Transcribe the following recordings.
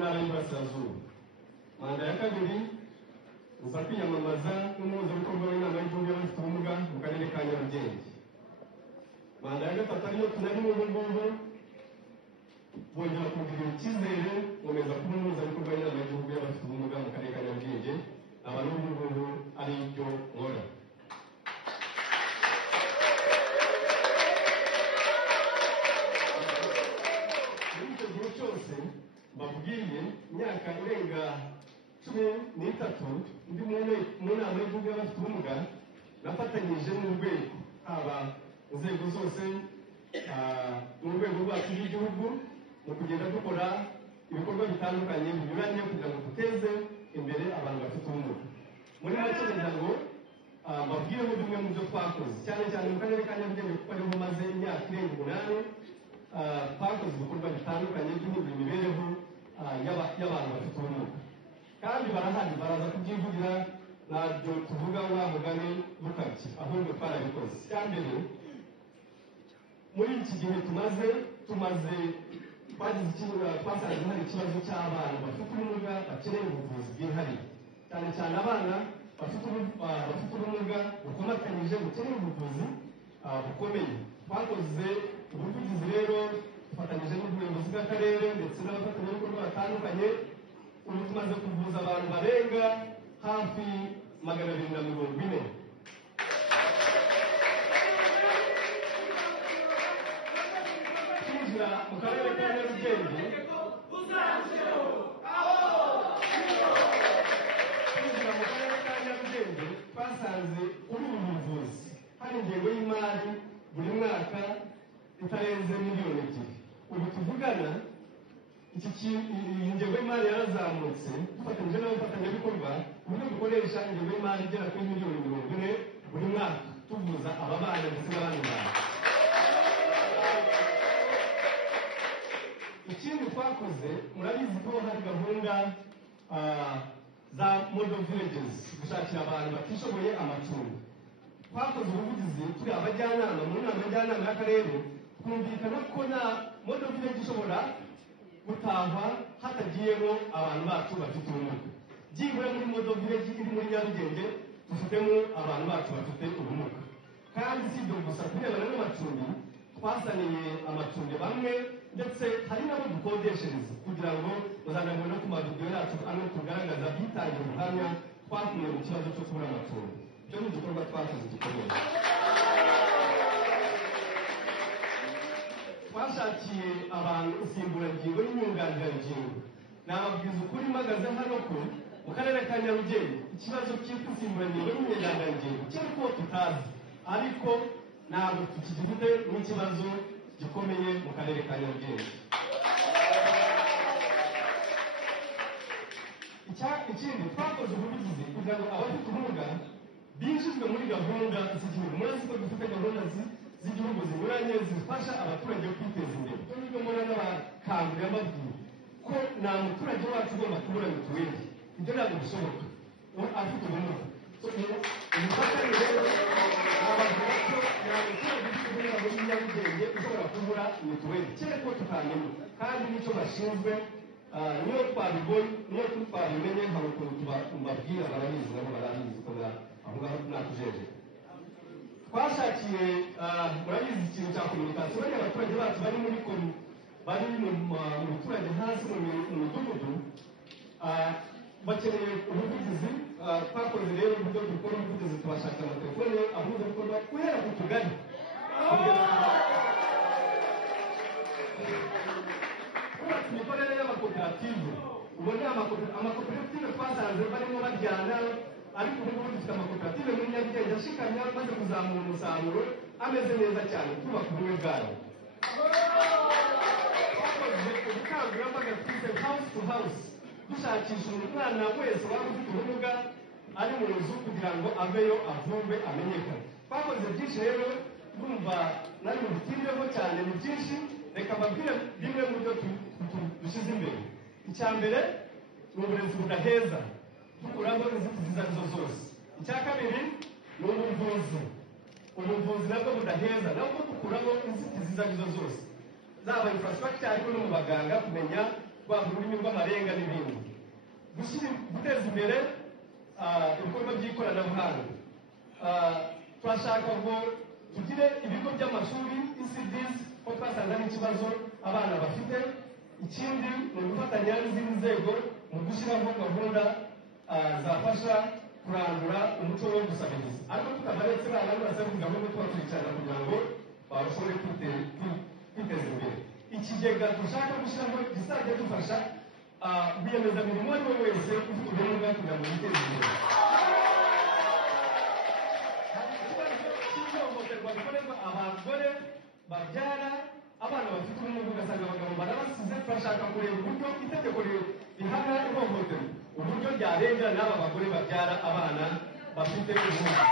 ntara y'Iburasirazuba. Manda ya kabiri uza kwiyamamaza n'umuhuzabikorwa w'inama y'igihugu y'abafite ubumuga mu karere ka Nyarugenge. Manda ya gatatu ariyo tunari mu ngubu bongera kugira icyizere nkomeza kuba umuhuzabikorwa w'inama y'igihugu y'abafite ubumuga mu karere ka Nyarugenge, aba n'ubu ari ibyo nkora. Babwiye imyaka irenga 13 ndi mu nama y'igihugu y'abafite ubumuga, nafatanyije n'urwego haba inzego zose mu rwego rwacu rw'igihugu mu kugenda dukora ibikorwa bitandukanye binyuranye kugira ngo duteze imbere abantu bafite ubumuga. Muri make kugira ngo babwireho bimwe mu byo twakoze cyane cyane mu karere ka Nyarugenge kuko ariho maze imyaka irenga 8 twakoze ibikorwa bitandukanye by'ubuvuzi imibereho y'abantu bafite ubumuga, kandi barahari baraza kubyivugira, ntabyo tuvuga wa mugani dukabye, ahubwo twarabikoze. Cyambere muri iki gihe tumaze twasanze hari ikibazo cy'abana bafite ubumuga bakeneye ubuvuzi bwihariye, cyane cyane abana bafite ubumuga bukomatanyije bukeneye ubuvuzi bukomeye. Twakoze ubuvugizi rero dufatanyije n'ubuyobozi bw'akarere ndetse n'abafatanyabikorwa batandukanye. Ubu tumaze kuvuza abantu barenga hafi 240. Twinjira mu karere ka Nyarugenge twasanze kuri ubu buvuzi hari ingengo y'imari buri mwaka itarenze miliyoni 2. Ubu tuvugana iyi ngengo y'imari yarazamutse dufatanyije n'abafatanyabikorwa uburyo dukoresha ingengo y'imari igera kuri miliyoni 40 buri mwaka tuvuza aba bana ndetse n'abandi bantu. Ikindi twakoze, murabizi ko hari gahunda za model villages gushakira abantu batishoboye amacumbi. Twakoze ubuvugizi turi abajyanama mu nama y'abajyanama y'akarere, twumvikana ko na model village ishobora gutahwa hatagiyemo abantu bacu bafite ubumuga. Byibura muri model village iri muri Nyarugenge dufitemo abantu bacu bafite ubumuga. Kandi si ibyo gusa, kurebana n'amacumbi twasaniye amacumbi bamwe, ndetse hari n'abo dukodeshereza kugira ngo muzanabone no ku mavidewo yacu ano tugaragaza byitangira ubuhamya twakuye mu kibazo cyo kubura amacumbi. Ibyo ni igikorwa twakoze gikomeye. Twashakiye abantu insimburangingo n'inyunganirangingo. Nababwiza ukuri mpagaze hano ko mu karere ka Nyarugenge ikibazo cyitwa insimburangingo n'inyunganirangingo cyari ko tutazi, ariko ntabwo tukigifite n'ikibazo gikomeye mu karere ka Nyarugenge. Ikindi twakoze ubuvugizi kugira ngo abafite ubumuga binjizwe muri gahunda z'igihugu. Murazi ko dufite gahunda z'igihugu zinyuranye zifasha abaturage kwiteza imbere. Nubwo mubona n'abakangurira babwira ko nta muturage wacu ugomba kubura mituweli, ibyo ntabwo bishoboka afite ubumuga. Umufatanye rero nabavuga ko nta muturage ufite ubumuga muri Nyarugenge ushobora kubura mituweli, cyane ko tutamenya kandi nicyo bashinzwe. Niyo twabimenye hari ukuntu tubabwira, barabizi nabo barabizi ko aho ngaho natujeje. Twashakiye murabizi ikintu cya komunikasiyo, bariya abaturage bacu bari mu biturage hasi mu midugudu bakeneye ubuvugizi. Twakoze rero uburyo dukora ubuvugizi, tubashakira amatelefone ahuza bikorwa guhera ku tugari. Imikorere y'amakoperative, ubona amakoperative twasanze barimo bajyana, ariko ubu ngubu dufite amakoperative muri Nyarugenge ashikamye maze kuzamura umusaruro ameze neza cyane, twubaka ubumwe bwayo. Twakoze ubukangurambaga twise house to house, dushakisha umwana wese waba ufite ubumuga ari mu nzu kugira ngo aveyo avumbe amenyekane. Twakoze byinshi rero, ndumva nari mu bitireho cyane, ni byinshi. Reka mbabwire bimwe mu byo dushyize imbere. Icya mbere ni uburezi budaheza, dukuraho inzitizi izo arizo zose. Icya kabiri ni ubuvuzi nabwo budaheza, nabwo dukuraho inzitizi izo arizo zose, zaba infrastructure ariko no mu baganga kumenya rwaba ururimi rw'amarenga n'ibindi. Guteza imbere ibikorwa by'ikoranabuhanga. Turashaka ngo tugire ibigo by'amashuri ECDs ko twasanze ari ikibazo abana bafite. Ikindi ni ugufatanya n'izindi nzego mu gushyiraho gahunda zafasha kurandura umuco wo gusabiriza, ariko tutabaretse bana n'abasabiriza ahubwo tubakurikirana kugira ngo bashobore kwiteza imbere. Ikigega dushaka gushyiraho gizajya dufasha rwiyemezamirimo uwo ari we wese ufite ubumuga kugira ngo yiteze imbere. Hari ikibazo cy'ihohoterwa rikorerwa abagore babyara abana bafite ubumuga, ugasanga abagabo barabasize. Turashaka kureba uburyo itegeko rihana ihohoterwa uburyo ryarengera n'aba bagore babyara abana bafite ubumuga.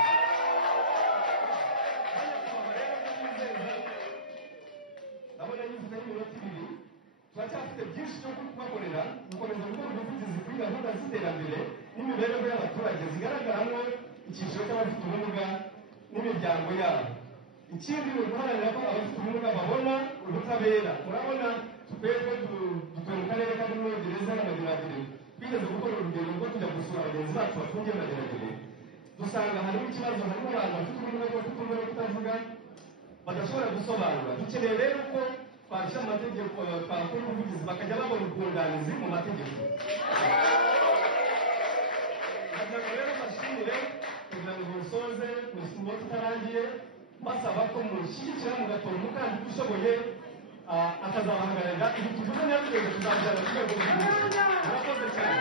Ndabona nyifite n'iminota ibiri, turacyafite byinshi byo kubakorera, gukomeza gukora ubuvugizi kuri gahunda z'iterambere n'imibereho y'abaturage zigaragaramo icyiciro cy'abafite ubumuga n'imiryango yabo. Ikindi ni uguharanira ko abafite ubumuga babona ubutabera. Urabona twebwe dutuye mu karere karimo gereza y'Amageragere, twigeze gukora urugendo rwo kujya gusura bagenzi bacu bafungiye Mageragere, dusanga harimo ikibazo, harimo abantu bafite ubumuga bwo kutumva no kutavuga badashobora gusobanura. Dukeneye rero ko twashyira mu mategeko, twakora ubuvugizi bakajya babona ubwunganizi mu mategeko. Kugira ngo rero bashimire kugira ngo musoze mu tutarangiye basaba ko mushyigikira mugatora umukandida ushoboye akazabahagararira. Ibi tuvuze neza tuzabijyana ku rwego rw'igihugu. Murakoze cyane.